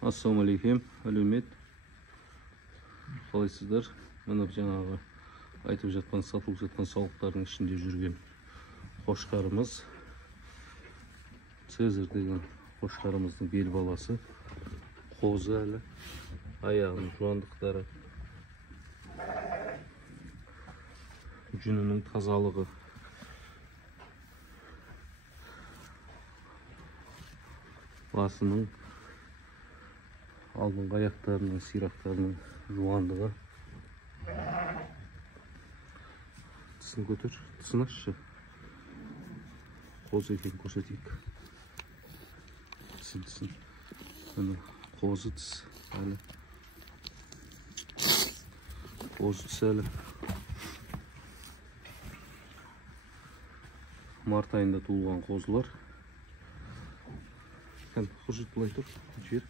Ассалаумағалейкум, әлеумет. Қалайсыздар? Мына жаңағы айтып жатқан, сатылып жатқан сауықтардың ішінде жүрген қошқарымыз. Цезарь деген қошқарымыздың бел баласы. Қозы әлі, аяғының жуандықтары, жүнінің тазалығы. Басының, алдыңғы аяқтарының, сирақтарының жуандығы. Тісін көтер, тісін ашшы. Қозы екен көрсетейік. Тісін. Міне қозы тіс әлі. Қозы тіс әлі. Март айында туылған қозылар. Құжет былай тұр, жер.